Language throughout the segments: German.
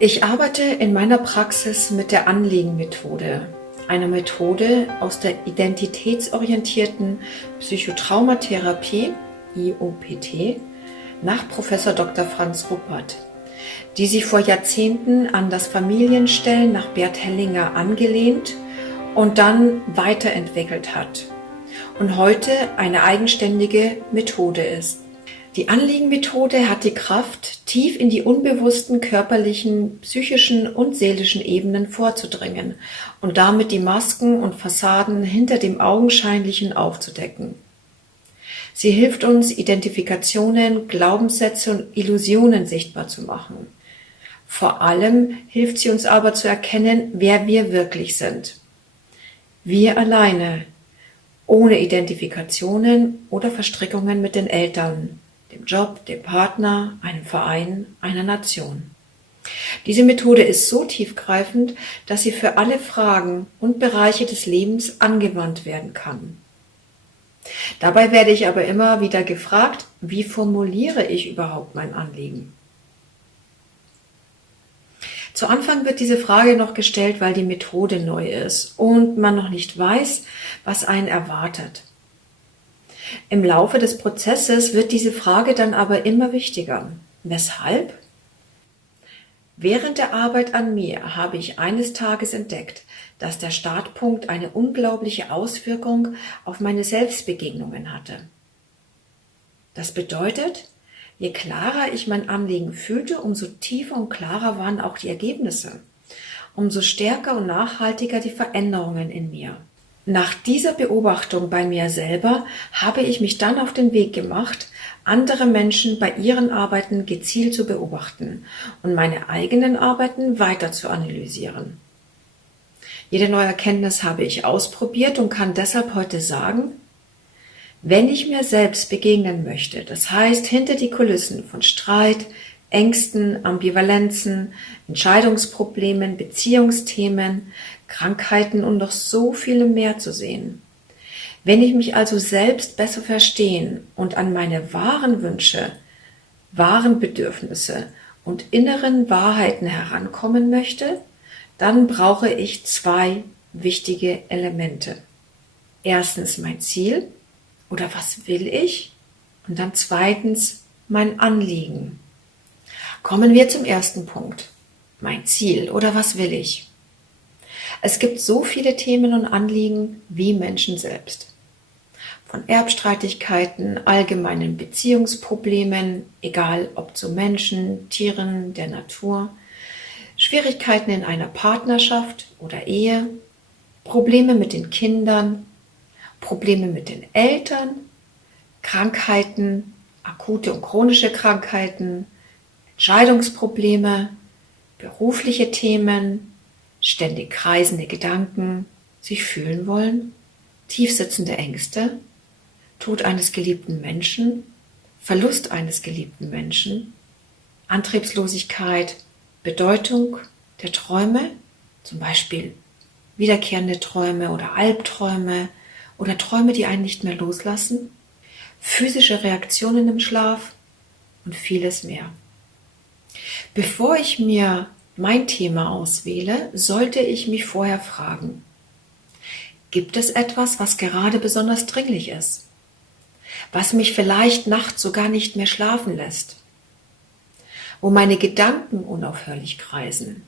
Ich arbeite in meiner Praxis mit der Anlegen-Methode, einer Methode aus der identitätsorientierten Psychotraumatherapie, IOPT, nach Professor Dr. Franz Ruppert, die sich vor Jahrzehnten an das Familienstellen nach Bert Hellinger angelehnt und dann weiterentwickelt hat und heute eine eigenständige Methode ist. Die Anlegen-Methode hat die Kraft, tief in die unbewussten körperlichen, psychischen und seelischen Ebenen vorzudringen und damit die Masken und Fassaden hinter dem Augenscheinlichen aufzudecken. Sie hilft uns, Identifikationen, Glaubenssätze und Illusionen sichtbar zu machen. Vor allem hilft sie uns aber zu erkennen, wer wir wirklich sind. Wir alleine, ohne Identifikationen oder Verstrickungen mit den Eltern, dem Job, dem Partner, einem Verein, einer Nation. Diese Methode ist so tiefgreifend, dass sie für alle Fragen und Bereiche des Lebens angewandt werden kann. Dabei werde ich aber immer wieder gefragt, wie formuliere ich überhaupt mein Anliegen? Zu Anfang wird diese Frage noch gestellt, weil die Methode neu ist und man noch nicht weiß, was einen erwartet. Im Laufe des Prozesses wird diese Frage dann aber immer wichtiger. Weshalb? Während der Arbeit an mir habe ich eines Tages entdeckt, dass der Startpunkt eine unglaubliche Auswirkung auf meine Selbstbegegnungen hatte. Das bedeutet, je klarer ich mein Anliegen fühlte, umso tiefer und klarer waren auch die Ergebnisse, umso stärker und nachhaltiger die Veränderungen in mir. Nach dieser Beobachtung bei mir selber habe ich mich dann auf den Weg gemacht, andere Menschen bei ihren Arbeiten gezielt zu beobachten und meine eigenen Arbeiten weiter zu analysieren. Jede neue Erkenntnis habe ich ausprobiert und kann deshalb heute sagen, wenn ich mir selbst begegnen möchte, das heißt hinter die Kulissen von Streit, Ängsten, Ambivalenzen, Entscheidungsproblemen, Beziehungsthemen, Krankheiten und noch so viele mehr zu sehen. Wenn ich mich also selbst besser verstehen und an meine wahren Wünsche, wahren Bedürfnisse und inneren Wahrheiten herankommen möchte, dann brauche ich zwei wichtige Elemente. Erstens mein Ziel oder was will ich? Und dann zweitens mein Anliegen. Kommen wir zum ersten Punkt. Mein Ziel oder was will ich? Es gibt so viele Themen und Anliegen wie Menschen selbst. Von Erbstreitigkeiten, allgemeinen Beziehungsproblemen, egal ob zu Menschen, Tieren, der Natur, Schwierigkeiten in einer Partnerschaft oder Ehe, Probleme mit den Kindern, Probleme mit den Eltern, Krankheiten, akute und chronische Krankheiten, Entscheidungsprobleme, berufliche Themen, ständig kreisende Gedanken, sich fühlen wollen, tiefsitzende Ängste, Tod eines geliebten Menschen, Verlust eines geliebten Menschen, Antriebslosigkeit, Bedeutung der Träume, zum Beispiel wiederkehrende Träume oder Albträume oder Träume, die einen nicht mehr loslassen, physische Reaktionen im Schlaf und vieles mehr. Bevor ich mir mein Thema auswähle, sollte ich mich vorher fragen, gibt es etwas, was gerade besonders dringlich ist? Was mich vielleicht nachts sogar nicht mehr schlafen lässt? Wo meine Gedanken unaufhörlich kreisen?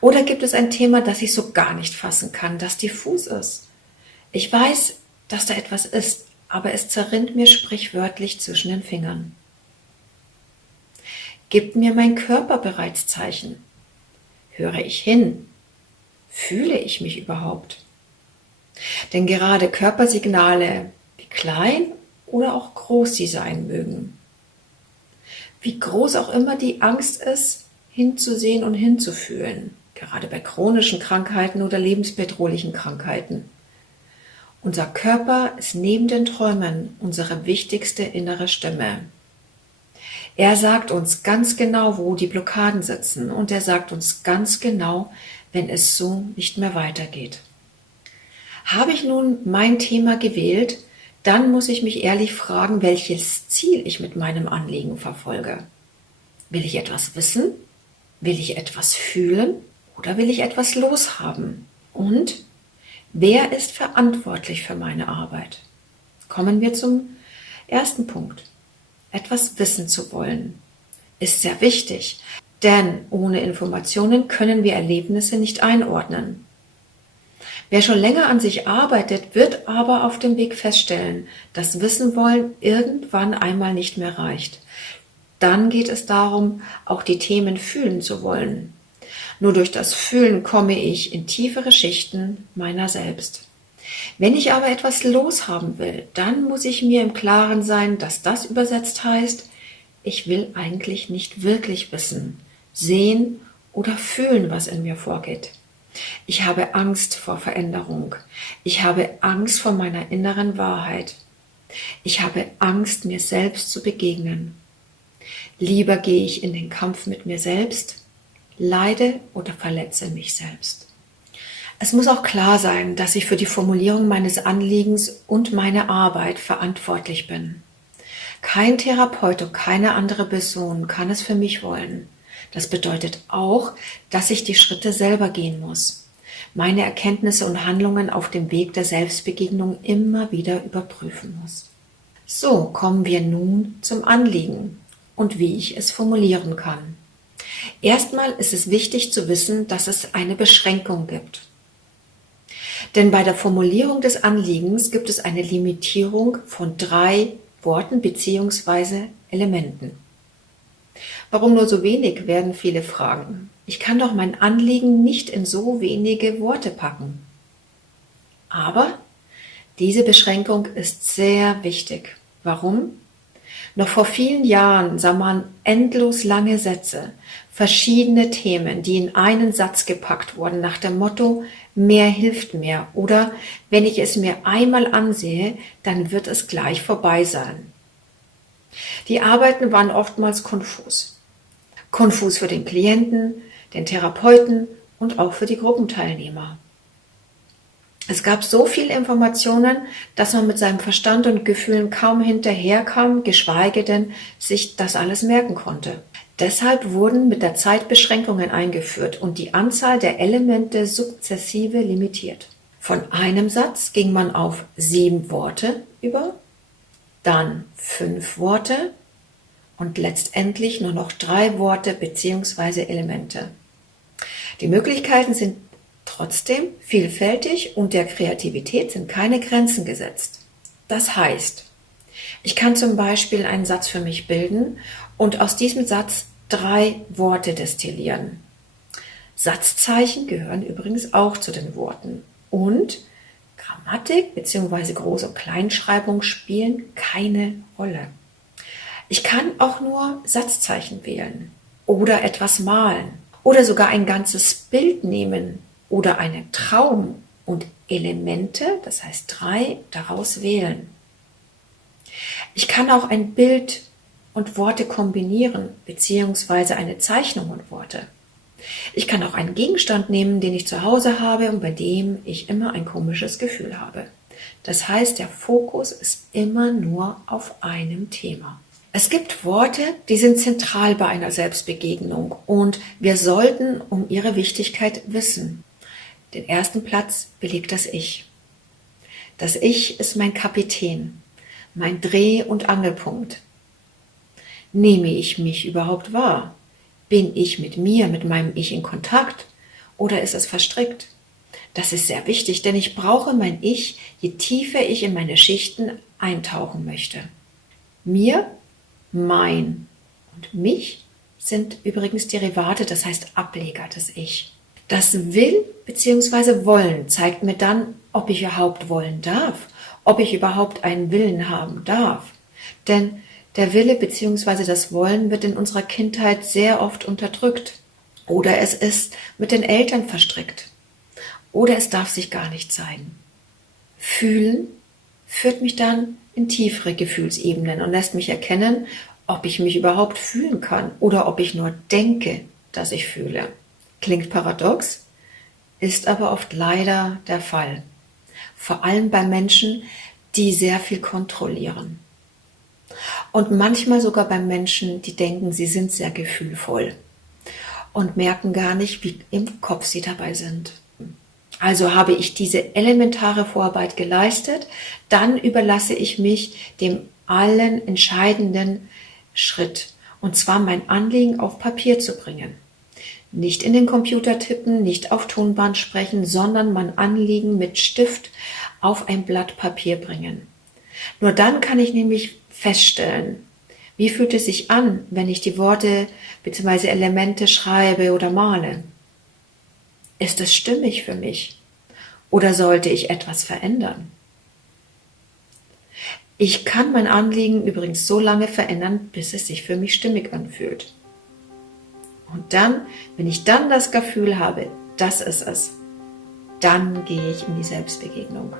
Oder gibt es ein Thema, das ich so gar nicht fassen kann, das diffus ist? Ich weiß, dass da etwas ist, aber es zerrinnt mir sprichwörtlich zwischen den Fingern. Gibt mir mein Körper bereits Zeichen? Höre ich hin? Fühle ich mich überhaupt? Denn gerade Körpersignale, wie klein oder auch groß sie sein mögen, wie groß auch immer die Angst ist, hinzusehen und hinzufühlen, gerade bei chronischen Krankheiten oder lebensbedrohlichen Krankheiten. Unser Körper ist neben den Träumen unsere wichtigste innere Stimme. Er sagt uns ganz genau, wo die Blockaden sitzen und er sagt uns ganz genau, wenn es so nicht mehr weitergeht. Habe ich nun mein Thema gewählt, dann muss ich mich ehrlich fragen, welches Ziel ich mit meinem Anliegen verfolge. Will ich etwas wissen Will ich etwas fühlen oder will ich etwas loshaben? Und wer ist verantwortlich für meine Arbeit? Kommen wir zum ersten Punkt. Etwas wissen zu wollen ist sehr wichtig, denn ohne Informationen können wir Erlebnisse nicht einordnen. Wer schon länger an sich arbeitet, wird aber auf dem Weg feststellen, dass Wissen wollen irgendwann einmal nicht mehr reicht. Dann geht es darum, auch die Themen fühlen zu wollen. Nur durch das Fühlen komme ich in tiefere Schichten meiner selbst. Wenn ich aber etwas loshaben will, dann muss ich mir im Klaren sein, dass das übersetzt heißt, ich will eigentlich nicht wirklich wissen, sehen oder fühlen, was in mir vorgeht. Ich habe Angst vor Veränderung. Ich habe Angst vor meiner inneren Wahrheit. Ich habe Angst, mir selbst zu begegnen. Lieber gehe ich in den Kampf mit mir selbst, leide oder verletze mich selbst. Es muss auch klar sein, dass ich für die Formulierung meines Anliegens und meine Arbeit verantwortlich bin. Kein Therapeut und keine andere Person kann es für mich wollen. Das bedeutet auch, dass ich die Schritte selber gehen muss, meine Erkenntnisse und Handlungen auf dem Weg der Selbstbegegnung immer wieder überprüfen muss. So kommen wir nun zum Anliegen und wie ich es formulieren kann. Erstmal ist es wichtig zu wissen, dass es eine Beschränkung gibt. Denn bei der Formulierung des Anliegens gibt es eine Limitierung von 3 Worten bzw. Elementen. Warum nur so wenig, werden viele fragen. Ich kann doch mein Anliegen nicht in so wenige Worte packen. Aber diese Beschränkung ist sehr wichtig. Warum? Noch vor vielen Jahren sah man endlos lange Sätze, verschiedene Themen, die in einen Satz gepackt wurden, nach dem Motto, mehr hilft mehr oder wenn ich es mir einmal ansehe, dann wird es gleich vorbei sein. Die Arbeiten waren oftmals konfus. Konfus für den Klienten, den Therapeuten und auch für die Gruppenteilnehmer. Es gab so viele Informationen, dass man mit seinem Verstand und Gefühlen kaum hinterherkam, geschweige denn sich das alles merken konnte. Deshalb wurden mit der Zeit Beschränkungen eingeführt und die Anzahl der Elemente sukzessive limitiert. Von einem Satz ging man auf 7 Worte über, dann 5 Worte und letztendlich nur noch 3 Worte bzw. Elemente. Die Möglichkeiten sind trotzdem vielfältig und der Kreativität sind keine Grenzen gesetzt. Das heißt, ich kann zum Beispiel einen Satz für mich bilden und aus diesem Satz 3 Worte destillieren. Satzzeichen gehören übrigens auch zu den Worten und Grammatik bzw. Groß- und Kleinschreibung spielen keine Rolle. Ich kann auch nur Satzzeichen wählen oder etwas malen oder sogar ein ganzes Bild nehmen oder einen Traum und Elemente, das heißt 3, daraus wählen. Ich kann auch ein Bild und Worte kombinieren, beziehungsweise eine Zeichnung und Worte. Ich kann auch einen Gegenstand nehmen, den ich zu Hause habe und bei dem ich immer ein komisches Gefühl habe. Das heißt, der Fokus ist immer nur auf einem Thema. Es gibt Worte, die sind zentral bei einer Selbstbegegnung und wir sollten um ihre Wichtigkeit wissen. Den ersten Platz belegt das Ich. Das Ich ist mein Kapitän, mein Dreh- und Angelpunkt. Nehme ich mich überhaupt wahr? Bin ich mit mir, mit meinem Ich in Kontakt oder ist es verstrickt? Das ist sehr wichtig, denn ich brauche mein Ich, je tiefer ich in meine Schichten eintauchen möchte. Mir, mein und mich sind übrigens Derivate, das heißt Ableger des Ich. Das Will bzw. Wollen zeigt mir dann, ob ich überhaupt wollen darf, ob ich überhaupt einen Willen haben darf. Denn der Wille bzw. das Wollen wird in unserer Kindheit sehr oft unterdrückt. Oder es ist mit den Eltern verstrickt. Oder es darf sich gar nicht zeigen. Fühlen führt mich dann in tiefere Gefühlsebenen und lässt mich erkennen, ob ich mich überhaupt fühlen kann oder ob ich nur denke, dass ich fühle. Klingt paradox, ist aber oft leider der Fall. Vor allem bei Menschen, die sehr viel kontrollieren. Und manchmal sogar bei Menschen, die denken, sie sind sehr gefühlvoll. und merken gar nicht, wie im Kopf sie dabei sind. Also habe ich diese elementare Vorarbeit geleistet, dann überlasse ich mich dem allen entscheidenden Schritt, und zwar mein Anliegen auf Papier zu bringen. Nicht in den Computer tippen, nicht auf Tonband sprechen, sondern mein Anliegen mit Stift auf ein Blatt Papier bringen. Nur dann kann ich nämlich feststellen, wie fühlt es sich an, wenn ich die Worte bzw. Elemente schreibe oder male? Ist es stimmig für mich? Oder sollte ich etwas verändern? Ich kann mein Anliegen übrigens so lange verändern, bis es sich für mich stimmig anfühlt. Und dann, wenn ich dann das Gefühl habe, das ist es, dann gehe ich in die Selbstbegegnung.